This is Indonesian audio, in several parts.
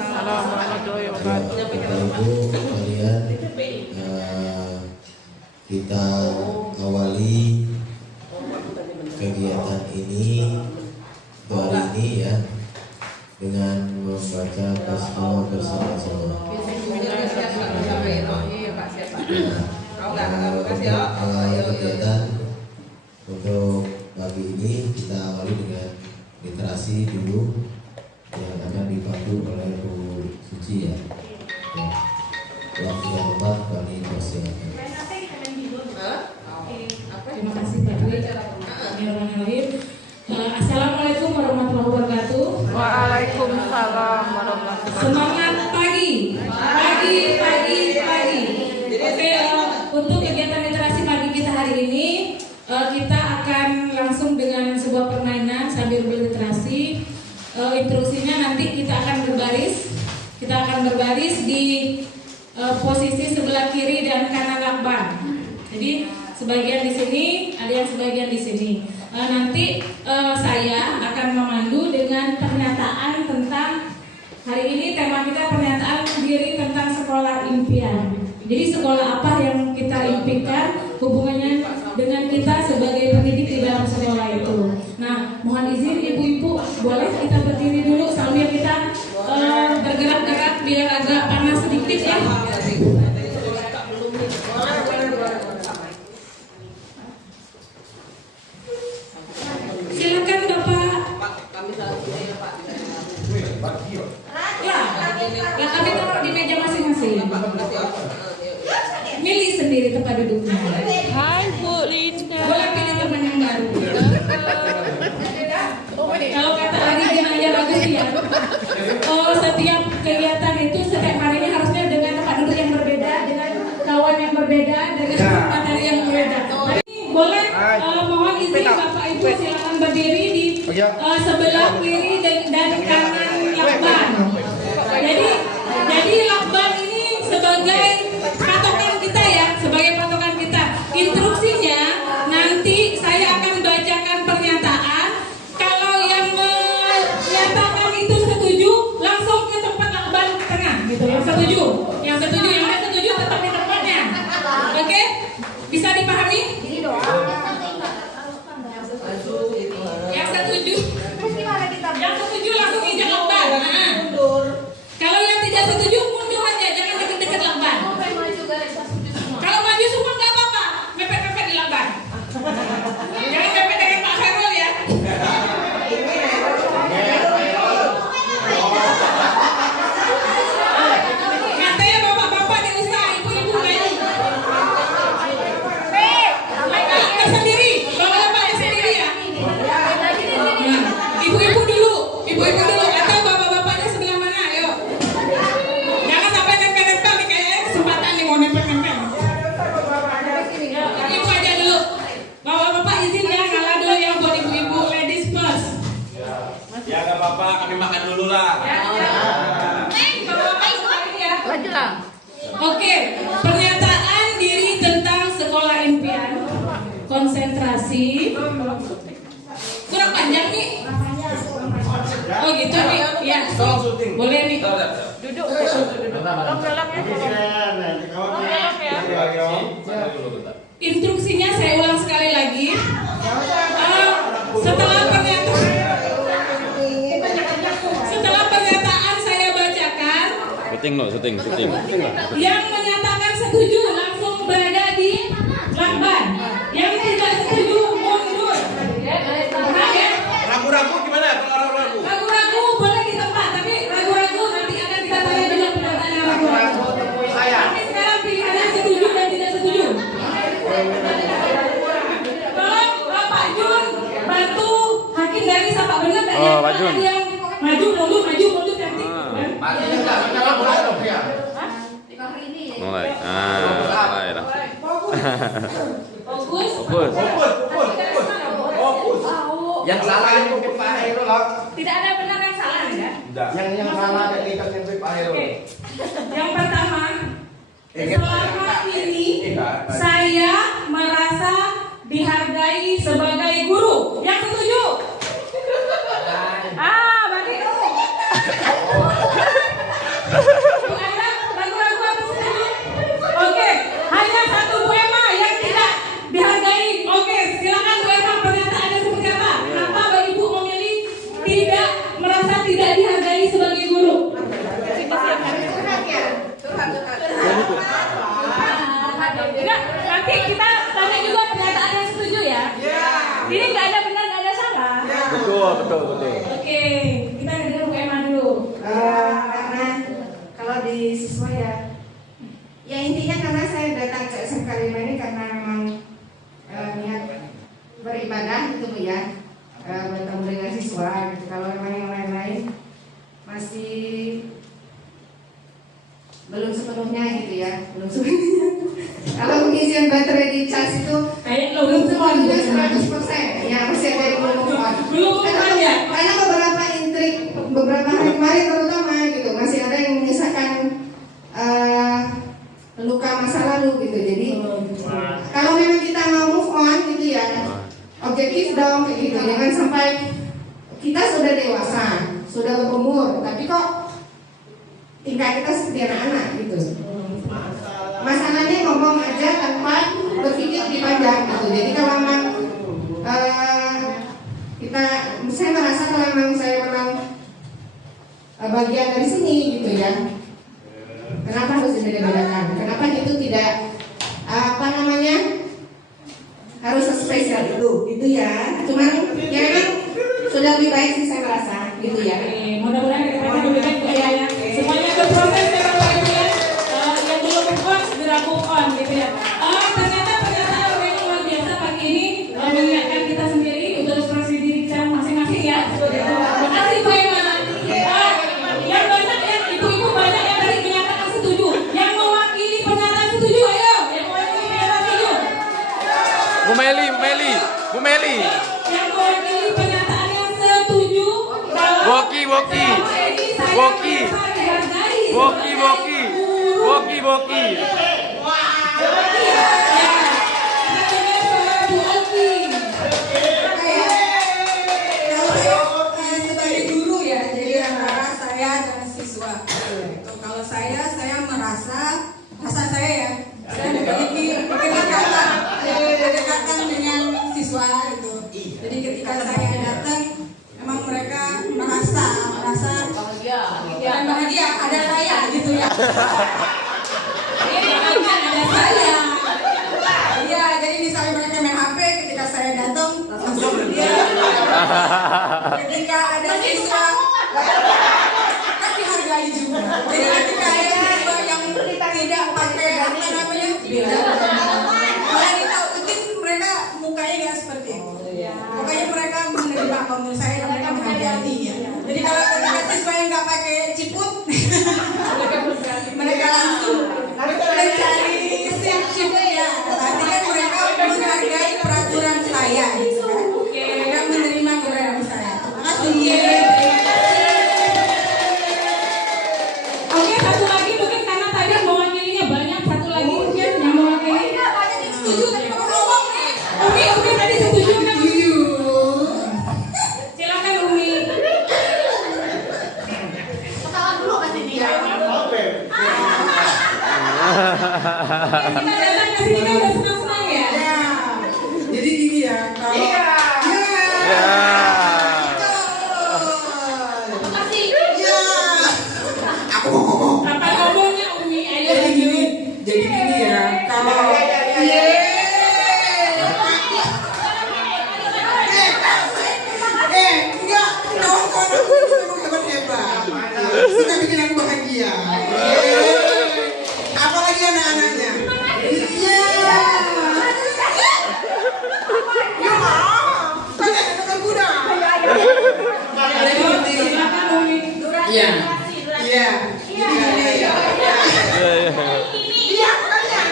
Waalaikumsalam warahmatullahi wabarakatuh. Bapak Ibu sekalian, kita awali kegiatan ini untuk hari ini ya dengan membaca basmalah bersama-sama. Kegiatan untuk pagi ini kita awali dengan literasi dulu yang akan dipandu oleh Bu Suci ya. Waktu dan tempat kami persilakan. Terima kasih Pak Dwi. Assalamualaikum warahmatullahi wabarakatuh. Waalaikumsalam warahmatullahi wabarakatuh. Semangat pagi. Oke, untuk kegiatan literasi pagi kita hari ini kita akan langsung dengan sebuah permainan sambil berliterasi. Instruksinya nanti kita akan berbaris di posisi sebelah kiri dan kanan lakban. Jadi sebagian di sini, ada yang sebagian di sini. Nanti saya akan memandu dengan pernyataan tentang hari ini tema kita pernyataan diri tentang sekolah impian. Jadi sekolah apa yang kita impikan, hubungannya dengan kita sebagai pendidik di dalam sekolah itu. Nah, mohon izin ibu-ibu, boleh kita berdiri dulu sambil kita bergerak-gerak biar agak panas sedikit ya. Silakan Bapak. Ya kami taruh di meja masing-masing. Milih sendiri tempat duduknya. Hai Bu Linda. Boleh pilih teman yang baru. Kalau kata Adi Ginaya Agustian, setiap kegiatan itu setiap harinya harusnya dengan tempat duduk yang berbeda, dengan kawan yang berbeda, dengan materi yang berbeda. Boleh mohon izin Bapak Ibu silakan berdiri di sebelah kiri dan kanan lakban. Jadi lakban ini sebagai patokan kita ya, sebagai patokan kita. Instruksinya nanti saya akan bacakan pernyataan. Kalau yang menyatakan itu setuju, langsung ke tempat lakban tengah gitu. Yang setuju nggak setuju tetap di tempatnya. Oke? Bisa dipahami? Yang setuju langsung injak lakban. Kalau yang tidak setuju mundur aja, jangan deket-deket lakban. Kalau maju semua nggak apa-apa, mepet-mepet di lakban. Jangan mepet dengan Pak Khairul ya. Katanya bapak-bapak diusaha, ibu-ibu nggak. Tersendiri, bapak-bapak sendiri ya. Ibu-ibu dulu. Atau bapak-bapaknya sebelah mana? Ayo. Jangan sampai nempel-nempel nih, kayaknya kesempatan nih mau nempel-nempel. Ibu aja dulu. Bapak-bapak izin ya, ngalah dulu yang buat ibu-ibu. Ladies first. Ya nggak apa-apa, kami makan dulu lah. Bapak-bapak ikut ya. Lanjutlah. Oke, pernyataan diri tentang sekolah impian. Konsentrasi. Kurang panjang nih. Oh gitu nih. Ya. Boleh nih. Duduk. Tolong dalam ya. Instruksinya saya ulang sekali lagi. Setelah pernyataan saya bacakan, Syuting. yang menyatakan setuju langsung berada di lakban. Yang tidak setuju mundur. Nah, ya. Ragu-ragu gimana? Kalau ragu-ragu? Ragu-ragu boleh di tempat, tapi ragu-ragu nanti akan kita tanya dulu pendataan yang ragu-ragu. Tapi sekarang pilihannya setuju dan tidak setuju. Tolong Pak Jun bantu hakim dari Sapa benar dan Pak Jun. yang maju mundur cantik. Mulai. Fokus. Yang salah itu Pak Heru loh. Tidak ada benar yang salah ya. Yang salah dari Pak Heru. Oke. Yang pertama, selama ini saya merasa dihargai sebagai guru. Yang setuju? Berarti Kak, nanti kita tanya juga pernyataan yang setuju ya. Ini nggak ada benar, nggak ada salah. Betul. Oke, kita dengar Bu Emma dulu. Karena kalau di siswa ya intinya karena saya datang ke SMK 5 ini karena memang niat beribadah gitu Bu ya, bertemu dengan siswa gitu. Kalau memang yang lain-lain masih belum sepenuhnya gitu ya, belum sepenuhnya. Kalau pengisian baterai di cas itu Kayak belum belum sepenuhnya 100%, ya masih ada yang belum move on. Belum move on ya? Karena beberapa intrik beberapa hari kemarin terutama gitu masih ada yang menyisakan luka masa lalu gitu. Jadi kalau memang kita mau move on gitu ya, objektif dong kayak gitu. Jangan sampai kita sudah dewasa, sudah berumur, tapi kok tingkah kita seperti anak-anak gitu. Masalahnya ngomong aja tanpa berpikir lebih panjang gitu. Jadi kalau memang saya merasa kalau memang saya bagian dari sini gitu ya, kenapa harus dibeda-bedakan? Kenapa itu tidak harus spesial itu gitu ya? Cuman ya memang sudah lebih baik sih saya merasa gitu ya. Mudah-mudahan kita lebih baik ya. Semuanya berproses ya Bapak Ibu ya. Yang belum move on segera move on gitu ya. Ternyata pernyataan yang luar biasa pagi ini mengingatkan kita sendiri untuk ekspresi diri kita masing-masing ya. Terima kasih Bu Emma. Yang banyak yang ibu-ibu banyak yang tadi menyatakan setuju. Yang mewakili pernyataan setuju ayo. Yang mewakili pernyataan setuju. Bu Meli. Yang mewakili pernyataan yang setuju. Woki. Sebagai guru ya, jadi antara saya dan siswa. Kalau saya merasa saya ya, saya memiliki kedekatan dengan siswa gitu. Jadi ketika saya datang, memang mereka merasa dan bahagia ada saya gitu ya. Ada saya. Iya, jadi misalnya mereka main HP ketika saya datang langsung dia. Ketika ada siswa kan dihargai juga. Jadi ketika ada siswa yang tidak pakai beda. Kalau ditautin mereka mukanya nggak seperti itu. Pokoknya mereka menerima menurut saya mereka menghargai ya. Jadi kalau ketika siswa yang nggak pakai ciput, mereka langsung mencari ciput ya. Berarti kan mereka menghargai peraturan saya, gitu kan? Mereka menerima keberadaan saya. Terima kasih. Oke, satu lagi mungkin karena tadi mewakilinya banyak, satu lagi mungkin yang mewakili. Banyak yang setuju tapi kamu ngomong nih. Umi tadi setuju kan? Silakan Umi. Kita datang ke sini kan udah senang-senang ya. Jadi gini ya, kalau Kapan ngomongnya Umi? Ayo jadi gini ya, kalau enggak, kawan-kawan aku memang hebat. Suka bikin aku bahagia. Apalagi anak-anaknya. Iya. Ya, kalian anak muda. silakan Umi. Iya. Iya. Iya, kalian.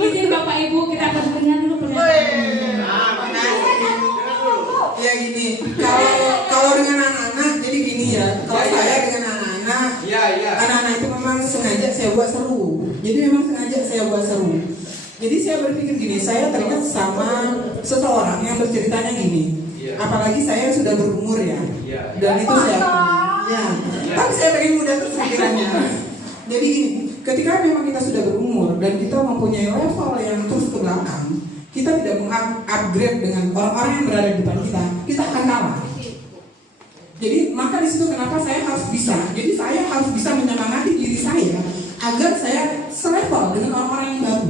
Izin Bapak Ibu kita akan dengar dulu pernyataan. Ya gini, kalau dengan anak-anak jadi gini ya. Kalau saya dengan anak-anak, anak-anak itu memang sengaja saya buat seru. Jadi memang sengaja saya buat seru. Jadi saya berpikir gini, saya teringat sama seseorang yang berceritanya gini. Apalagi saya sudah berumur ya. Dan itu saya, ya, tapi saya pengen muda terus pikirannya. Jadi gini, ketika memang kita sudah berumur dan kita mempunyai level yang terus ke belakang, kita tidak mengupgrade dengan orang-orang yang berada di depan kita akan kalah. Jadi maka di situ kenapa saya harus bisa. Jadi saya harus bisa menyemangati diri saya agar saya selevel dengan orang-orang yang baru.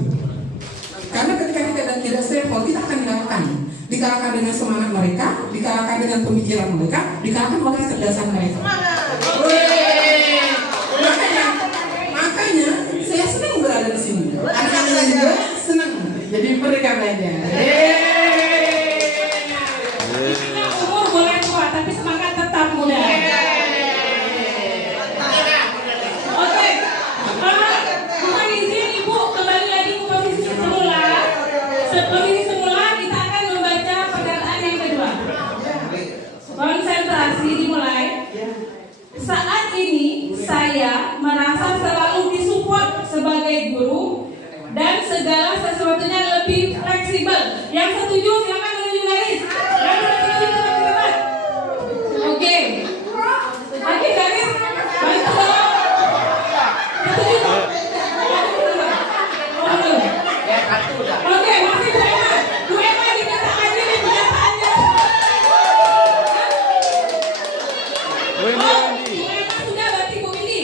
dikalahkan dengan semangat mereka, dikalahkan dengan pemikiran mereka, dikalahkan oleh kecerdasan mereka. Makanya saya senang berada di sini. Anak-anak juga senang. Jadi mereka belajar. Umur boleh tua, tapi semangat tetap muda. Oke, mohon izin Ibu kembali lagi ke posisi semula. Posisi semula kita akan membaca pernyataan yang kedua. Konsentrasi dimulai. Saat ini saya merasa selalu disupport sebagai guru dan segala sesuatunya lebih fleksibel. Yang setuju silakan menunjuk garis. Yang tidak setuju tetap di tempat. Oke. Lagi garis. Bantu dong. Setuju. Oke, masih Bu Emma. Bu Emma diminta lagi nih pernyataannya. Bu Emma sudah berarti Bu Windy.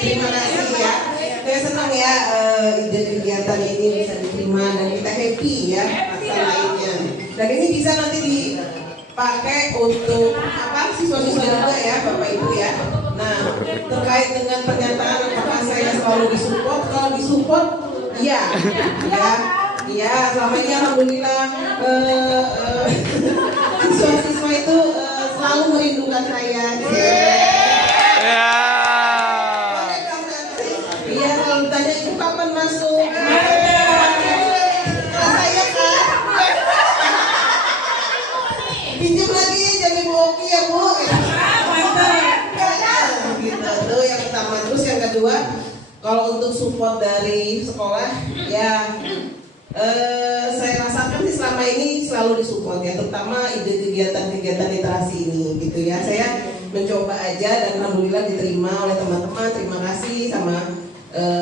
Terima kasih ya. Saya senang ya ide kegiatan ini bisa diterima dan kita happy ya masalahnya. Dan ini bisa nanti dipakai untuk siswa-siswa juga ya Bapak Ibu ya. Nah terkait dengan pernyataan apakah saya selalu disupport? Kalau disupport, iya, ya selama ini alhamdulillah siswa-siswa itu selalu merindukan saya. Iya, kalau ditanya Ibu kapan masuk? Saya kan pinjam lagi jadi Bu Oki ya Bu. Gitu tuh yang pertama. Terus yang kedua, kalau untuk support dari sekolah ya saya rasakan sih selama ini selalu disupport ya, terutama ide kegiatan-kegiatan literasi ini gitu ya. Saya mencoba aja dan alhamdulillah diterima oleh teman-teman. Terima kasih sama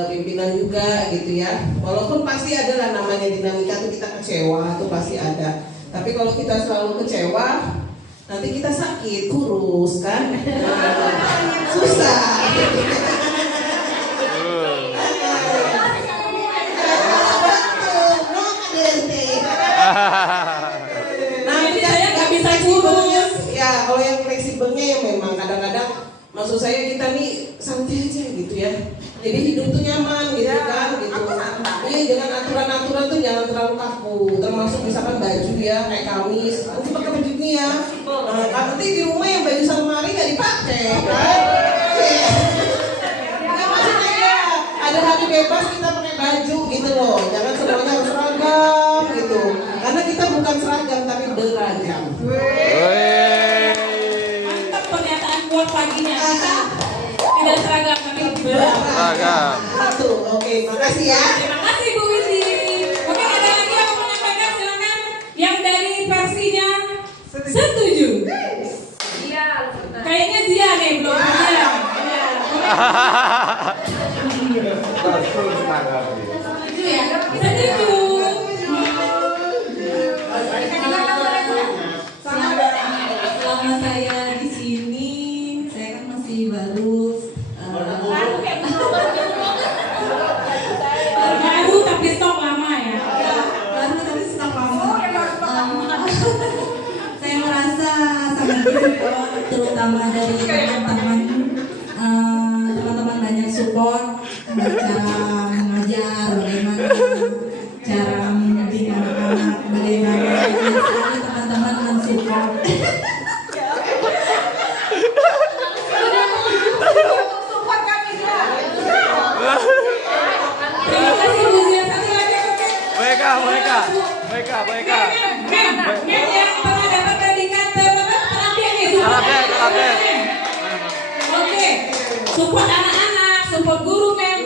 pimpinan juga gitu ya. Walaupun pasti ada lah namanya dinamika tuh, kita kecewa tuh pasti ada. Tapi kalau kita selalu kecewa, nanti kita sakit, kurus kan, susah. Nah, saya nggak bisa kurus. Ya, kalau yang fleksibelnya ya memang kadang-kadang, maksud saya kita nih santai aja gitu ya. Jadi hidup tuh nyaman gitu kan, gitu. Iya, dengan aturan-aturan tuh jangan terlalu kaku. Termasuk misalkan baju ya, kayak kamis, nanti pakai baju ini ya. Nah, nanti di rumah yang baju lemari nggak dipakai, kan? Nah, maksudnya ya, ada hari bebas kita pakai baju gitu loh. Jangan semuanya harus seragam gitu. Karena kita bukan seragam tapi beragam. Mantap pernyataan kuat paginya. Kita tidak seragam tapi beragam. Satu, oke, makasih ya. Terima kasih Bu Windy. Mungkin ada lagi yang mau menyampaikan, silakan. Yang dari versinya setuju. Iya. Kayaknya Zia nih belum Zia. Setuju ya? Setuju. Selama saya di sini, saya kan masih baru. Baru tapi stok lama ya. Baru tapi stok lama. Saya merasa sangat disupport, terutama dari teman-teman. Teman-teman banyak support, cara mengajar, bagaimana cara mendidik anak-anak, bagaimana sekali teman-teman mensupport. Terima kasih Bu Zia. Satu lagi oke. Mereka. Yang pernah dapat predikat terapian nih. Terapian. Oke. Support anak-anak, support guru men.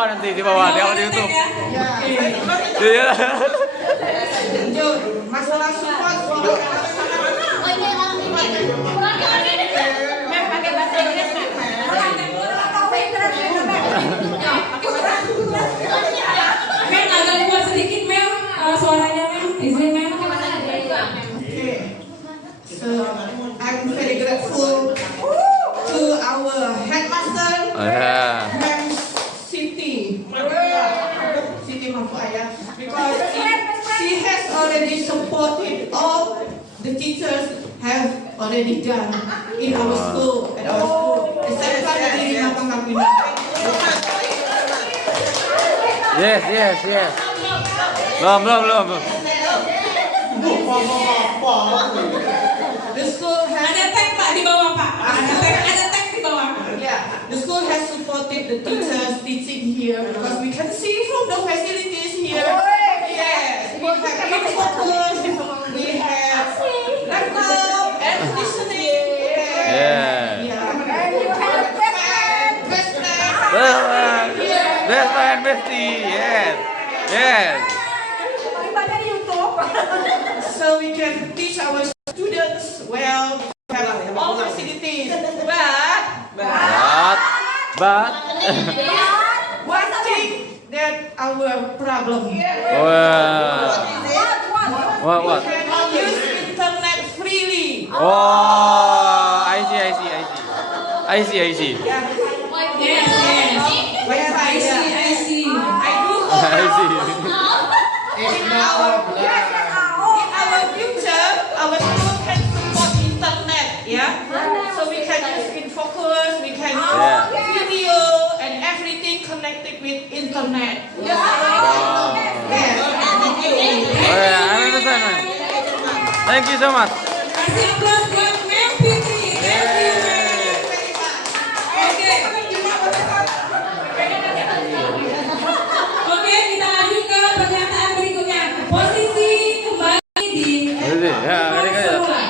bawah nanti di bawah di YouTube. Ya. Iya. Lanjut. Masalah support. Mem agak kuat sedikit Mem, suaranya Mem, izin Mem. So I'm very grateful to our headmaster, Mem Siti Mafaya, because she has already supported all the teachers have already done in our school, especially di Mapang Kampina. Yes. Belum. The school has Ada tank Pak di bawah Pak. Ada tank di bawah. the school has supported the teachers teaching here because we can see from the facilities here. Yes, we have infocus, we have laptop, air conditioning. Best friend, bestie. Yes. So we can teach our students well, have all facilities. But One thing that our problem. What? We can use internet freely. Oh, I see. Yes. Wi-Fi. I see. I see. In our future, our school can support internet, so we can use InFocus, we can use video and everything connected with internet. I understand, man. Thank you so much. Kasih aplaus buat Mem Fitri. Oke, kita lanjut ke pernyataan berikutnya. Posisi kembali di semula.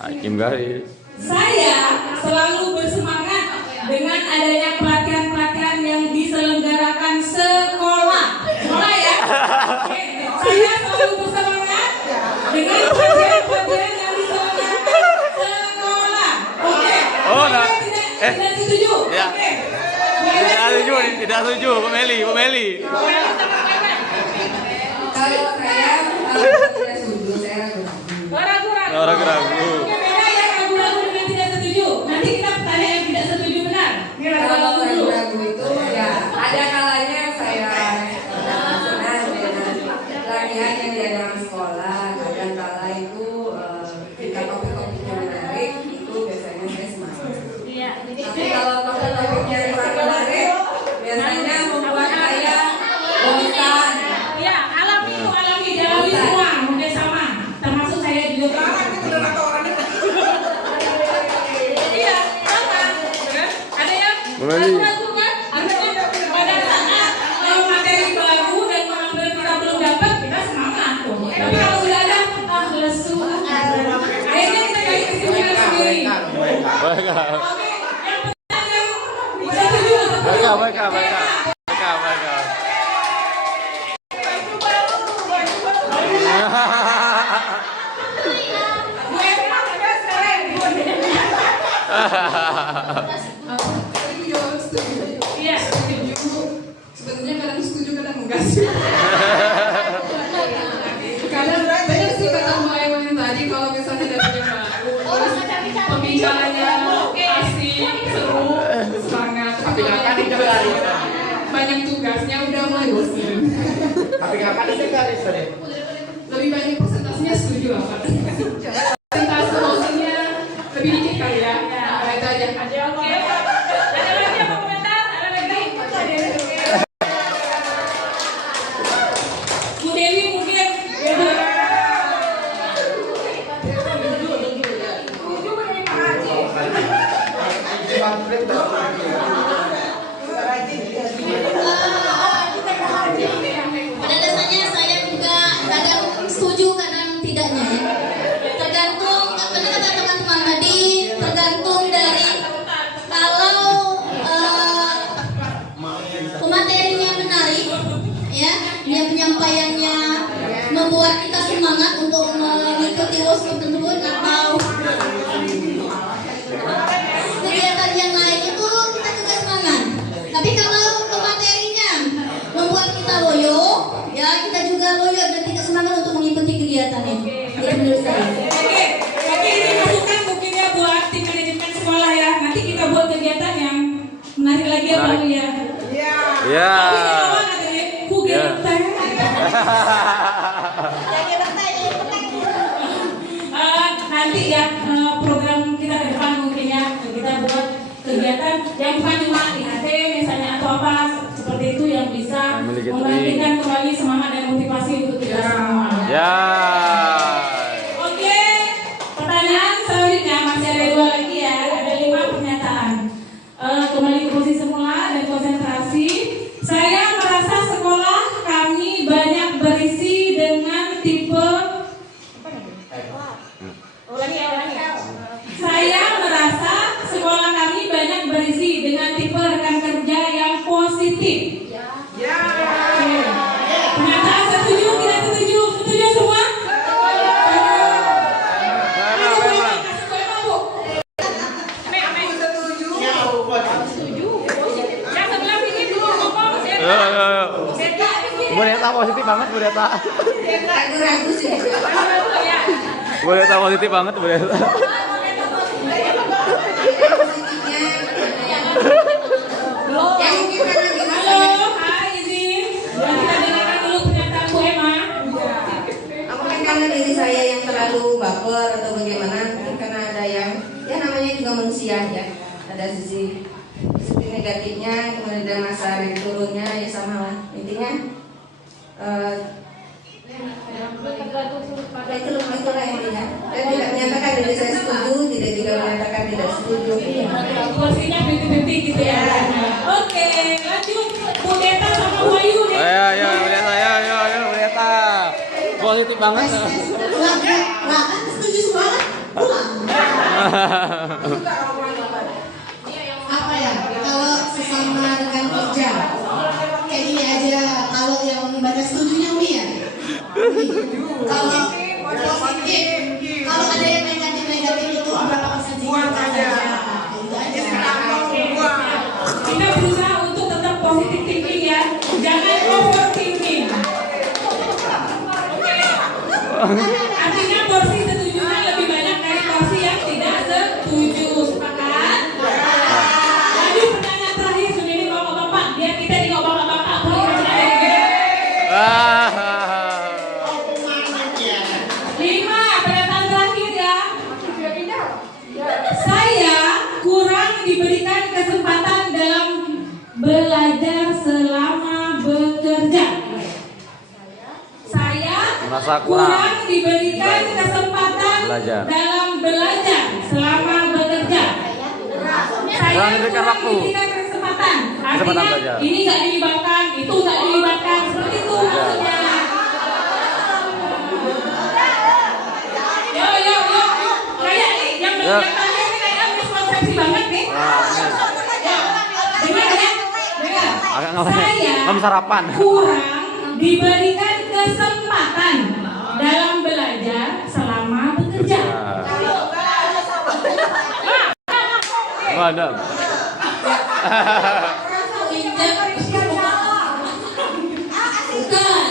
Hakim garis. Saya selalu bersemangat dengan adanya pelatihan-pelatihan yang diselenggarakan sekolah. Sekolah ya. Oke. Saya selalu bersemangat dengan pelatihan-pelatihan yang diselenggarakan sekolah. Oke. Oh, nah. Tidak setuju. Ya. Oke. Tidak setuju, Bu Meli. Kalau saya tidak setuju, saya ragu-ragu. Ragu-ragu. Oke, beda ya ragu-ragu dengan tidak setuju. Nanti kita tanya yang tidak setuju benar. Ini Kalau ragu-ragu dulu. ragu itu ya ada kalanya saya senang dengan latihan yang diadakan sekolah. Kadang kala itu kita topik-topiknya menarik, itu biasanya saya semangat. Tapi kalau topik-topiknya kurang menarik, biasanya membuat saya bosan. Ya, alami semua, mungkin sama. Termasuk saya juga. Iya, sama. Ada yang ragu-ragu kan? Artinya pada saat materi baru dan pengambilan kita belum dapat, kita semangat tuh. Tapi kalau sudah ada, lesu. Akhirnya kita kasih kesimpulan sendiri. Oke, yang pertama bisa setuju. Mereka. Iya, Sebenarnya kadang setuju, kadang enggak sih. Kadang banyak sih kata Mbak Ewan yang tadi, kalau misalnya dapetnya baru, terus pembicaranya asik, seru, semangat. Tapi kapan didengarin? banyak tugasnya udah mulai bosan. Tapi kapan didengarin tadi? Lebih banyak persentasenya setuju apa? Persentase maksudnya lebih dikit kali ya. Nah, itu aja. oke. Ada lagi yang mau komentar? Ada lagi? Bu Dewi mungkin. Pada dasarnya saya juga kadang setuju kadang tidaknya ya. semangat untuk mengikuti workshop tersebut atau kegiatan yang lain itu kita juga semangat. Tapi kalau ke materinya membuat kita loyo, ya kita juga loyo dan tidak semangat untuk mengikuti kegiatannya. Itu menurut saya. Oke, ini masukan mungkin ya buat tim manajemen sekolah ya. Nanti kita buat kegiatan yang menarik lagi ya Bang ya. Ya. Nanti ya program kita ke depan mungkin ya kita buat kegiatan yang bukan cuma di HT misalnya atau apa seperti itu yang bisa membangkitkan kembali semangat dan motivasi untuk kita semua. Ya. Oke, pertanyaan selanjutnya masih ada 2 lagi ya, ada 5 pernyataan. Kembali ke posisi semula dan konsentrasi. Saya merasa sekolah kami banyak berisi dengan tipe. Saya merasa sekolah kami banyak berisi dengan tipe rekan kerja yang positif. Pernyataan setuju, tidak setuju? Setuju semua? Bu Neta positif banget Bu Neta. Ragu-ragu sih. Bu Neta positif banget Bu Neta. Halo, hai izin. Kita dengarkan dulu pernyataan Bu Emma. Apakah karena diri saya yang terlalu baper atau bagaimana? Karena ada yang ya namanya juga manusia ya. Ada sisi negatifnya, kemudian ada masa turunnya ya sama lah. Intinya itulah intinya. Saya tidak menyatakan diri saya setuju, tidak juga menyatakan tidak setuju. Porsinya 50-50 gitu ya. Oke, lanjut Bu Neta sama Bu Ayu nih. Ayo Bu Neta, ayo Bu Neta. Positif banget. Lah kan setuju banget. Apa ya? Kalau sesama rekan kerja kayak gini aja. Kalau yang banyak setujunya Mi ya. Kalau positif, kalau ada yang negatif itu berapa persen saja. Kita berusaha untuk tetap positif thinking ya. Jangan overthinking. Artinya porsi setujunya lebih banyak dari porsi yang tidak setuju. Sepakat? Lanjut pertanyaan terakhir sudah ini bapak-bapak. Biar kita tengok bapak-bapak boleh kerja dari 5 pernyataan terakhir ya. Saya kurang diberikan kesempatan dalam belajar selama bekerja. Saya Merasa kurang diberikan kesempatan belajar. dalam belajar selama bekerja. Saya Kurang diberikan waktu. diberikan kesempatan. Kesempatan Artinya belajar. ini nggak dilibatkan, itu nggak dilibatkan, seperti itu maksudnya. Yo. Kayak nih yang tanya ini kayak miskonsepsi banget nih. Dengar ya. Agak nggak sarapan. Kurang diberikan kesempatan dalam belajar selama bekerja. Waduh. Bukan,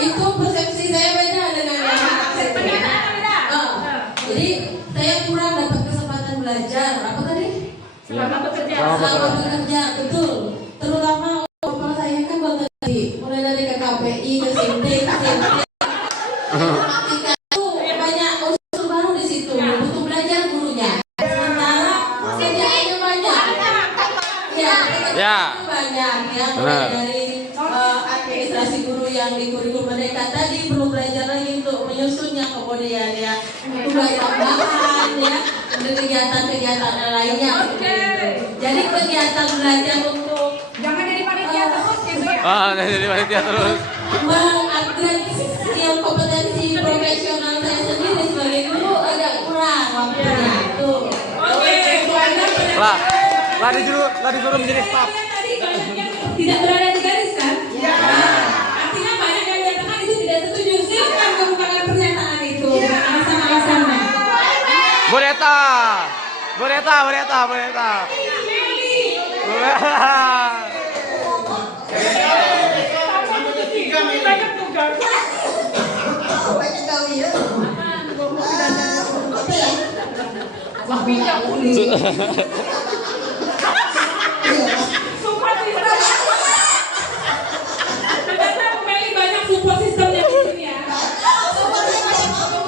itu persepsi saya beda dengan yang jadi saya kurang dapat kesempatan belajar. Apa tadi? Selama bekerja. Selama bekerja, betul. Terutama kalau saya kan tadi mulai dari KKPI ke SIMT ke SIMT. Matematika itu banyak unsur baru di situ. Butuh belajar gurunya. Sementara kerjaannya banyak. Ya, banyak ya. Mulai dari administrasi guru yang di kurikulum mereka tadi perlu belajar lagi untuk menyusunnya, kemudian ya tugas tambahan ya, dan kegiatan-kegiatan lainnya. Jadi kegiatan belajar untuk Jangan jadi panitia terus gitu ya. Jadi panitia terus. mengupgrade skill kompetensi profesional saya sendiri sebagai guru agak kurang waktunya itu. Lah disuruh menjadi staff. Tadi banyak yang tidak berada di garis kan? Artinya banyak yang menyatakan itu tidak setuju. Silakan kemukakan pernyataan. boleh tahu. Banyak tugas. Banyak tahu ya. Apa ya? Wapinya kuning. Support system. Ternyata Meli banyak support systemnya di sini ya.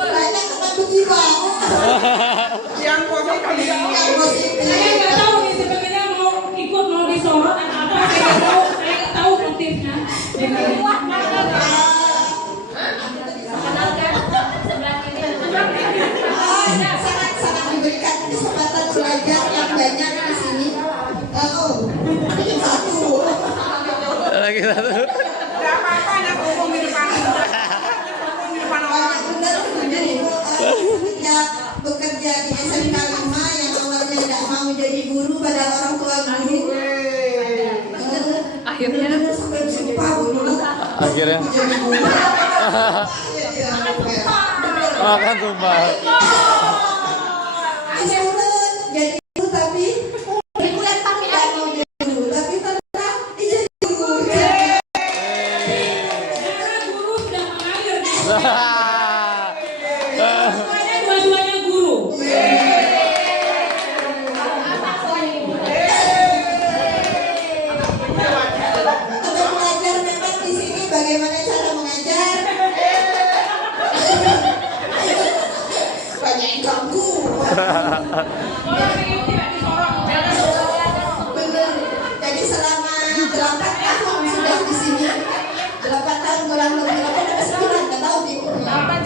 Banyak teman jiwa. Yang positif. Saya nggak tahu nih sebenarnya mau ikut mau disorot atau apa. Saya nggak tahu motifnya. Sangat diberikan kesempatan belajar yang banyak di sini. Bikin satu. Lagi satu. Tidak apa-apa, nak ngomong di depan. Ngomong di depan orang. Benar, jadi ketika bekerja di SMK 5 yang awalnya tidak mau jadi guru padahal orang tua guru. Akhirnya Sampai bersumpah dulu. Akhirnya. Jadi guru. Makan tumpah. Disuruh jadi guru tapi bulan pakai tidak mau jadi guru tapi ternyata jadi guru. Karena guru sudah mengalir. Semuanya dua-duanya guru. Untuk mengajar memang di sini bagaimana cara mengajar? Banyak yang ganggu. Bener. Jadi selama 8 tahun sudah di sini. 8 tahun kurang lebih 8 atau 9 nggak tahu sih.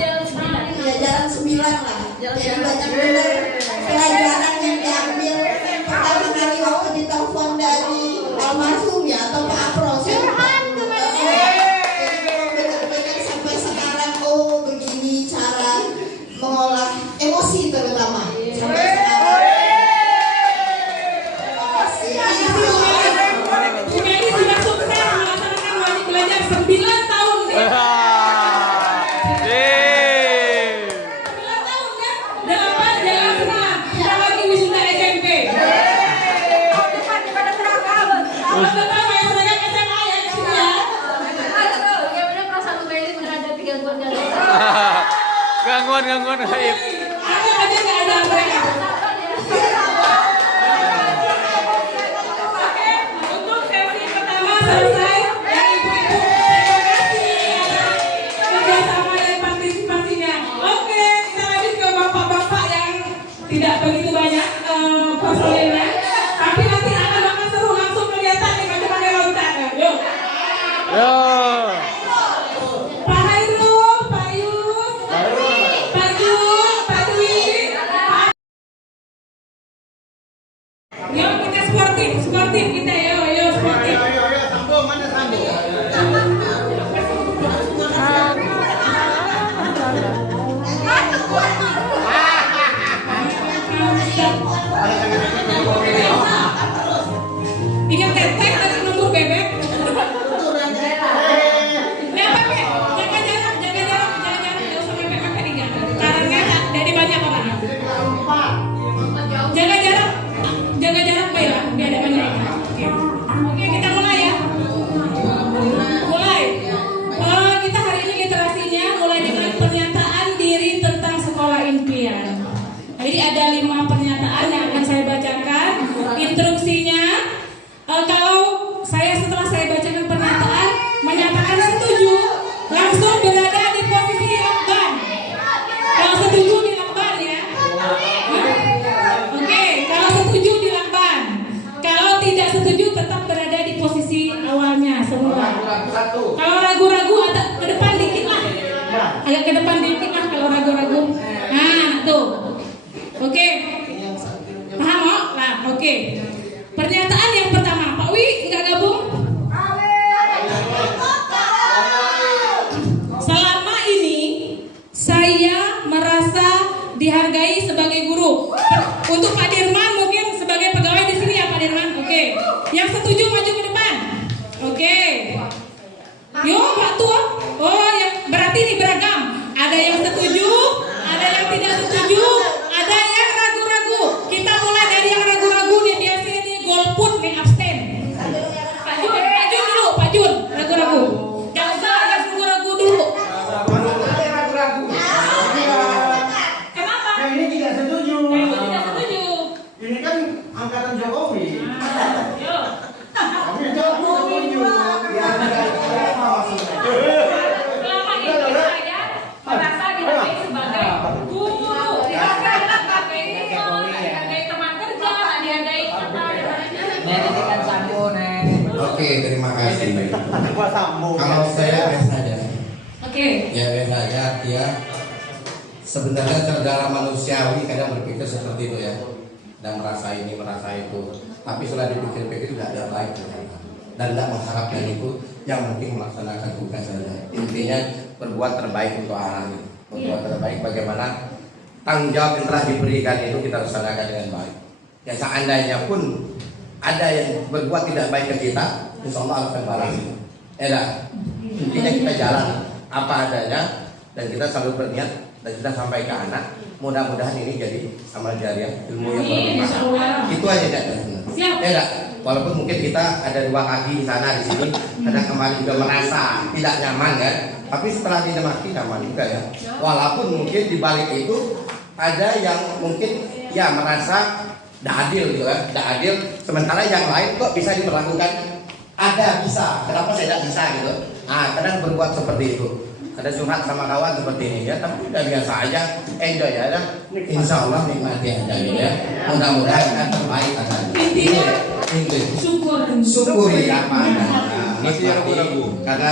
jalan 9. Ya jalan 9 lah. Jadi banyak bener pelajaran yang diambil. Pertama kali waktu ditelepon dari almarhum ya atau Pak Apros ya. Benar-benar sampai sekarang begini cara mengolah emosi terutama sampai sekarang. Jadi sudah sukses melaksanakan wajib belajar 9 tahun. 9 tahun kan? 8 jalan 9. Kita lagi wisuda SMP. Tahun pertama yang seragam SMA ya di sini ya. Bagaimana perasaan Meli menghadapi gangguan Gangguan gaib. Ada aja nggak ada mereka. Untuk sesi pertama selesai. Ya ibu-ibu, terima kasih kerjasama dan partisipasinya. Oke, kita lanjut ke bapak-bapak yang tidak begitu banyak personilnya. Tapi nanti akan seru langsung kelihatan nih bagaimana loncat. Yuk. Yo. Pak Hairul, Pak Yus, Pak Jul, Pak Dwi. Yuk kita sportif kita yo sportif. Sambung, mana sambung? Ingat tetek dari nomor bebek. Nah, pakai jaga jarak, nggak usah mepet-mepet nih ya. Karena dari banyak orang. Jaga jarak Bella, biar ada banyak orang. Oke, kita mulai ya. Mulai. Kita hari ini literasinya mulai dengan pernyataan diri tentang sekolah impian. Jadi ada 5 pernyataan yang akan saya bacakan. Instruksinya, kalau setelah saya bacakan pernyataan menyatakan setuju, langsung berada di posisi lakban. Kalau setuju di lakban ya. Oke, kalau setuju di lakban. Kalau tidak setuju tetap berada di posisi awalnya semua. Kalau ragu-ragu agak ke depan dikit lah. Agak ke depan dikit lah kalau ragu-ragu. Nah, tuh. Oke. Paham, oh? Nah, oke. Pernyataan yang pertama, Pak Wi nggak gabung? Selama ini saya merasa dihargai sebagai guru. Untuk Pak Dirman mungkin sebagai pegawai di sini ya Pak Dirman. Oke. Yang setuju maju ke depan. Oke. Yo, Pak Tua. Oh, yang berarti ini beragam. Ada yang setuju, ada yang tidak setuju, ada yang ragu-ragu. Kita mulai dari terima kasih. Kalau saya saja. Oke. Ya saja, ya. Sebenarnya saudara manusiawi kadang berpikir seperti itu ya, dan merasa ini merasa itu. Tapi setelah dipikir-pikir tidak ada baik dan tidak mengharapkan itu. Yang penting melaksanakan tugas saja. Intinya berbuat terbaik untuk anak. Berbuat terbaik bagaimana tanggung jawab yang telah diberikan itu kita laksanakan dengan baik. Ya seandainya pun ada yang berbuat tidak baik ke kita, insya Allah akan balas. Intinya kita jalan apa adanya dan kita selalu berniat dan kita sampai ke anak. Mudah-mudahan ini jadi amal jariah, ilmu yang bermanfaat. Itu aja tidak. Walaupun mungkin kita ada 2 kaki di sana di sini, kadang kemarin juga merasa tidak nyaman kan, tapi setelah dinikmati nyaman juga ya. Walaupun mungkin di balik itu ada yang mungkin ya merasa tidak adil gitu kan, tidak adil. Sementara yang lain kok bisa diperlakukan, ada bisa, kenapa saya tidak bisa gitu. Kadang berbuat seperti itu. Ada curhat sama kawan seperti ini ya, tapi udah biasa aja, enjoy ya, insya Allah nikmati aja gitu ya. Mudah-mudahan yang terbaik akan. Syukuri apa adanya. Karena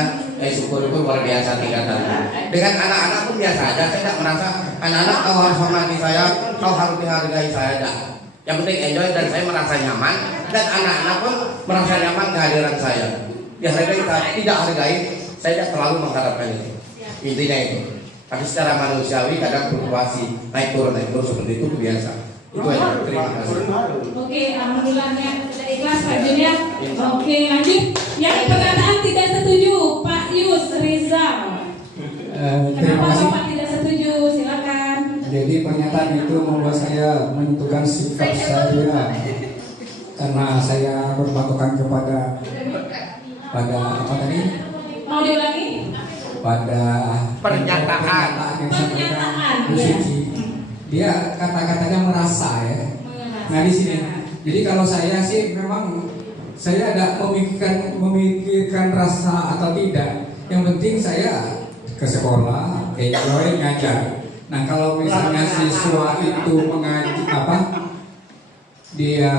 syukur itu luar biasa tingkatannya. Dengan anak-anak pun biasa aja, saya tidak merasa anak-anak kau harus hormati saya, kau harus menghargai saya. Yang penting enjoy dan saya merasa nyaman, dan anak-anak pun merasa nyaman kehadiran saya. Dihargai tidak hargai, saya tidak terlalu mengharapkan itu. Intinya itu. Tapi secara manusiawi kadang fluktuasi naik turun seperti itu biasa. Itu aja. Terima kasih. Oke, alhamdulillahnya sudah ikhlas Pak Jun ya. Oke, lanjut. Yang pernyataan tidak setuju Pak Yus Rizal. Terima kasih. Bapak tidak setuju? Silakan. Jadi pernyataan itu membuat saya menentukan sikap saya karena saya berpatokan kepada apa tadi? Mau diulangi? Pada pernyataan yang disampaikan Bu Suci. Dia kata-katanya merasa ya. Nah di sini. Jadi kalau saya sih memang saya tidak memikirkan rasa atau tidak. Yang penting saya ke sekolah, enjoy ngajar. Nah kalau misalnya siswa itu mengaji dia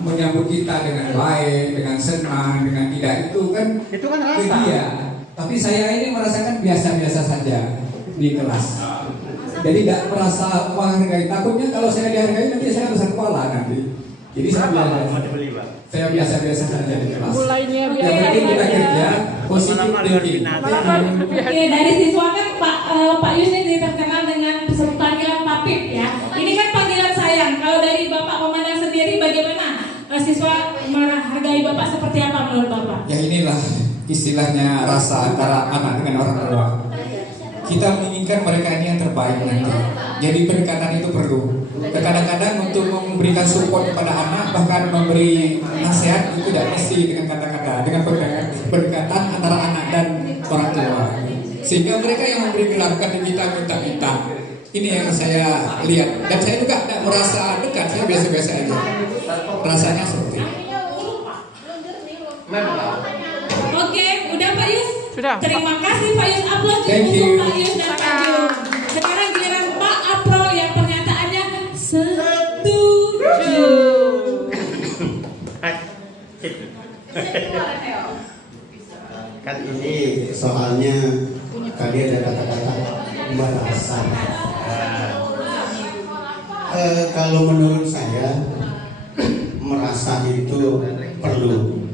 menyambut kita dengan baik, dengan senang, dengan tidak itu kan rasa. Dia. Tapi saya ini merasakan biasa-biasa saja di kelas. Jadi tidak merasa menghargai. Takutnya kalau saya dihargai nanti saya besar kepala nanti. Jadi saya biasa-biasa saja di kelas. Mulainya biasa. Yang penting kita kerja positif thinking. Oke, dari siswa kan Pak Yus ini terkenal dengan panggilan Papip ya. Ini kan panggilan sayang. Kalau dari Bapak Komandan sendiri bagaimana siswa menghargai Bapak seperti apa menurut Bapak? Ya inilah istilahnya rasa antara anak dengan orang tua. Kita menginginkan mereka ini yang terbaik nanti. Jadi pendekatan itu perlu. Kadang-kadang untuk memberikan support kepada anak, bahkan memberi nasihat itu tidak mesti dengan kata-kata, dengan pendekatan antara anak dan orang tua. Sehingga mereka yang memberi gelar kepada kita minta-minta. Ini yang saya lihat. Dan saya juga tidak merasa dekat, saya biasa-biasa aja. Rasanya seperti itu. Oke, udah Pak Yus? Sudah. Terima kasih Pak Yus. Aplaus untuk Pak Yus dan Pak Jun. Sekarang giliran Pak Apro yang pernyataannya setuju. Kan ini soalnya tadi ada kata-kata merasa. Kalau menurut saya merasa itu perlu.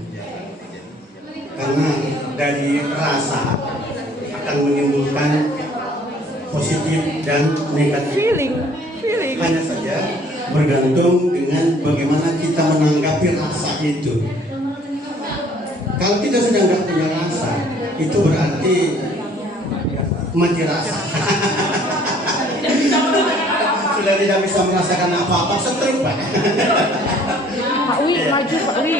Karena dari rasa akan menimbulkan positif dan negatif. Hanya saja bergantung dengan bagaimana kita menanggapi rasa itu. Kalau kita sudah nggak punya rasa, itu berarti mati rasa. Sudah tidak bisa merasakan apa-apa, stroke Pak. Pak Wi, maju Pak Wi.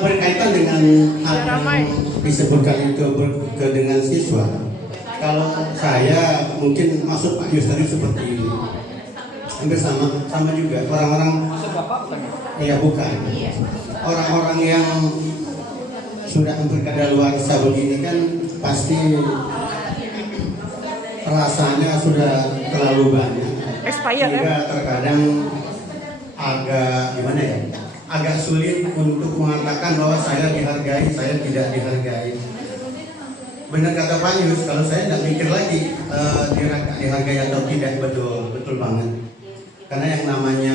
Berkaitan dengan hal yang disebutkan itu dengan siswa. Kalau saya mungkin maksud Pak Yus tadi seperti ini. Hampir sama juga orang-orang. Iya bukan. Orang-orang yang sudah hampir kadaluarsa begini kan pasti rasanya sudah terlalu banyak. Sehingga terkadang agak gimana ya? agak sulit untuk mengatakan bahwa saya dihargai, saya tidak dihargai. Benar kata Pak Yus, kalau saya tidak mikir lagi dihargai atau tidak, betul banget. Karena yang namanya